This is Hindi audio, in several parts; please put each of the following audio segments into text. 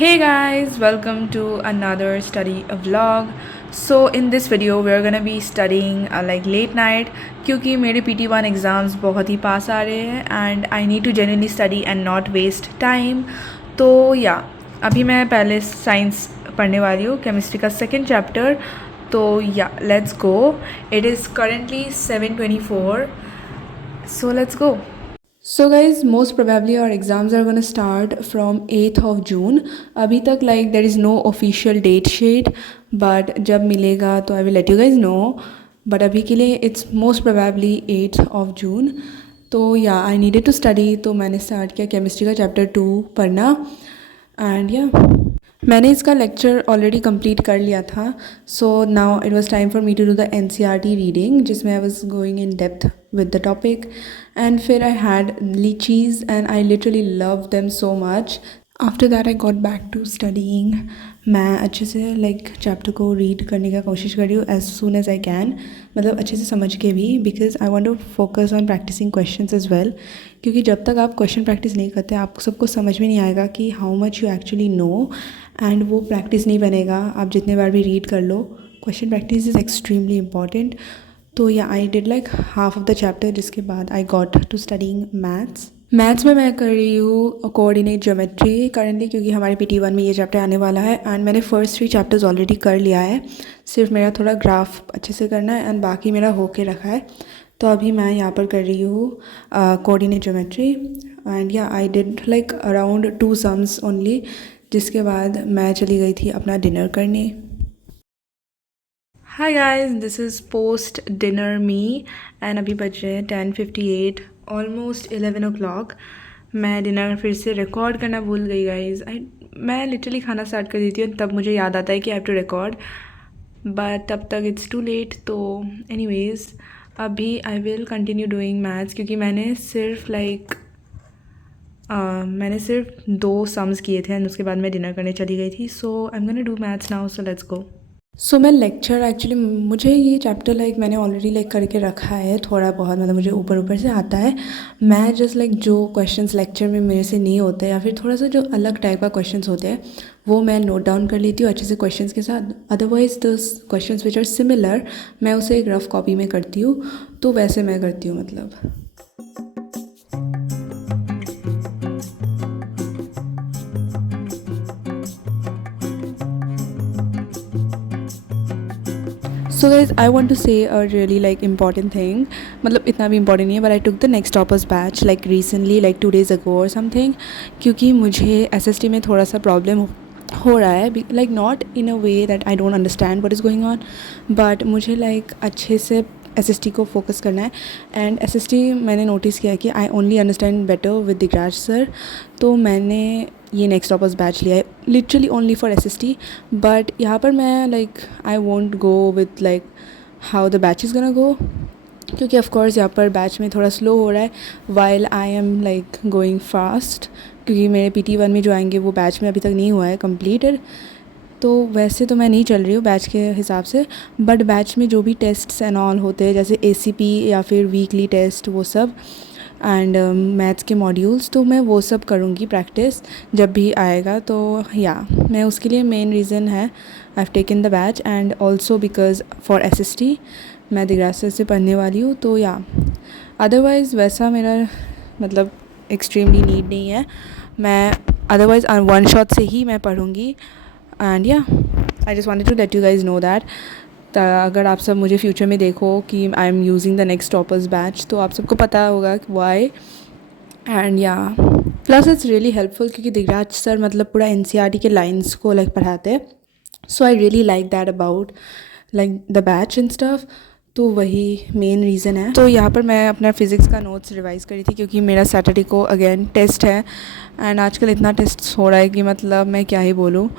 Hey guys, welcome to another study vlog. So in this video we're gonna be studying like late night क्योंकि मेरे PT1 एग्ज़ाम्स बहुत ही पास आ रहे हैं and I need to genuinely study and not waste time. तो या अभी मैं पहले साइंस पढ़ने वाली हूँ, केमिस्ट्री का सेकेंड चैप्टर. तो या let's go. It is currently 7:24. So let's go. So guys, most probably our exams are gonna start from 8th of June. अभी तक like there is no official date sheet, but जब मिलेगा तो I will let you guys know. But अभी के लिए it's most probably 8th of June. तो yeah, I needed to study, तो मैंने start किया केमिस्ट्री का चैप्टर 2 पढ़ना. एंड या मैंने इसका लेक्चर ऑलरेडी कंप्लीट कर लिया था. So now it was time for me to do the NCERT reading, जिसमें I was going in depth with the topic. And फिर I had lychees and I literally love them so much. After that I got back to studying. मैं अच्छे से लाइक चैप्टर को रीड करने का कोशिश कर रही हूँ as soon as I can, मतलब अच्छे से समझ के भी, because I want to focus on practicing questions as well. क्योंकि जब तक आप क्वेश्चन प्रैक्टिस नहीं करते आप सबको समझ में नहीं आएगा कि how much you actually know, and वो प्रैक्टिस नहीं बनेगा. आप जितने बार भी रीड कर लो, question practice is extremely important. तो या I did like half of the chapter, जिसके बाद I got to studying maths में मैं कर रही हूँ कोऑर्डिनेट ज्योमेट्री करंटली, क्योंकि हमारे PT1 में ये चैप्टर आने वाला है. एंड मैंने फर्स्ट 3 चैप्टर्स ऑलरेडी कर लिया है, सिर्फ मेरा थोड़ा ग्राफ अच्छे से करना है एंड बाकी मेरा होके रखा है. तो अभी मैं यहाँ पर कर रही हूँ coordinate geometry. And yeah I did like around 2 sums only, जिसके बाद मैं चली गई थी अपना डिनर करने. Hi guys, this is post dinner me and अभी बज रहे हैं 10:58, ऑलमोस्ट 11 o'clock. मैं डिनर फिर से रिकॉर्ड करना भूल गई गाइस. मैं लिटरली खाना स्टार्ट कर देती हूँ तब मुझे याद आता है कि I have to record, but तब तक इट्स टू लेट. तो एनीवेज़ अभी I will continue doing maths, क्योंकि मैंने सिर्फ 2 सम्स किए थे एंड उसके बाद मैं डिनर करने चली गई थी. So I am gonna do maths now, so let's go. So मैं लेक्चर एक्चुअली मुझे ये चैप्टर लाइक मैंने ऑलरेडी लाइक करके रखा है थोड़ा बहुत, मतलब मुझे ऊपर से आता है. मैं जस्ट लाइक जो क्वेश्चंस लेक्चर में मेरे से नहीं होते या फिर थोड़ा सा जो अलग टाइप का क्वेश्चंस होते हैं वो मैं नोट डाउन कर लेती हूँ अच्छे से क्वेश्चंस के साथ. Otherwise the questions which are similar मैं उसे एक रफ कॉपी में करती हूँ. तो वैसे मैं करती हूँ मतलब. So guys I want to say a really like important thing, मतलब इतना भी इम्पॉर्टेंट नहीं है, but I took the next toppers batch like recently, like 2 days ago और समथिंग. क्योंकि मुझे SST में थोड़ा सा प्रॉब्लम हो रहा है, like not in a way that I don't understand what is going on, but मुझे लाइक अच्छे से SST को फोकस करना है. एंड SST मैंने नोटिस किया कि I only understand better with Digraj sir. तो मैंने ये नेक्स्ट टॉपर्स बैच लिया है literally only for SST. But यहाँ पर मैं like I won't go with like how the batch is gonna go, क्योंकि ऑफकोर्स यहाँ पर बैच में थोड़ा स्लो हो रहा है while I am like going fast. क्योंकि मेरे PT1 में जो आएंगे वो बैच में अभी तक नहीं हुआ है कम्प्लीटेड. तो वैसे तो मैं नहीं चल रही हूँ बैच के हिसाब से, बट बैच में जो भी टेस्ट्स एंड ऑल होते हैं जैसे ACP या फिर वीकली टेस्ट वो सब एंड मैथ्स के मॉड्यूल्स, तो मैं वो सब करूँगी प्रैक्टिस जब भी आएगा. तो या मैं उसके लिए मेन रीज़न है I have taken the batch, and also because for SST मैं दिगराज से पढ़ने वाली हूँ. तो या अदरवाइज़ वैसा मेरा मतलब एक्सट्रीमली नीड नहीं है. मैं अदरवाइज़ 1 शॉट से ही मैं पढ़ूँगी. And yeah I just wanted to let you guys know that. अगर आप सब मुझे फ्यूचर में देखो कि I am using the next toppers batch, तो आप सबको पता होगा why. And yeah plus it's really helpful, क्योंकि दिगराज सर मतलब पूरा NCERT के लाइन्स को लाइक पढ़ाते हैं. So I really like that about like the batch and stuff. तो वही मेन रीज़न है. तो यहाँ पर मैं अपना फ़िज़िक्स का नोट्स रिवाइज़ करी थी, क्योंकि मेरा सैटरडे को अगेन टेस्ट है. एंड आजकल इतना टेस्ट हो रहा है कि मतलब मैं क्या ही बोलूँ.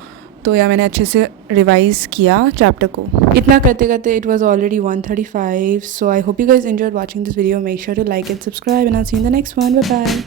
तो या मैंने अच्छे से रिवाइज़ किया चैप्टर को. इतना करते करते it was already 1:35. So I hope you guys enjoyed watching this video. Make sure to like and subscribe and I see in the next one. Bye bye.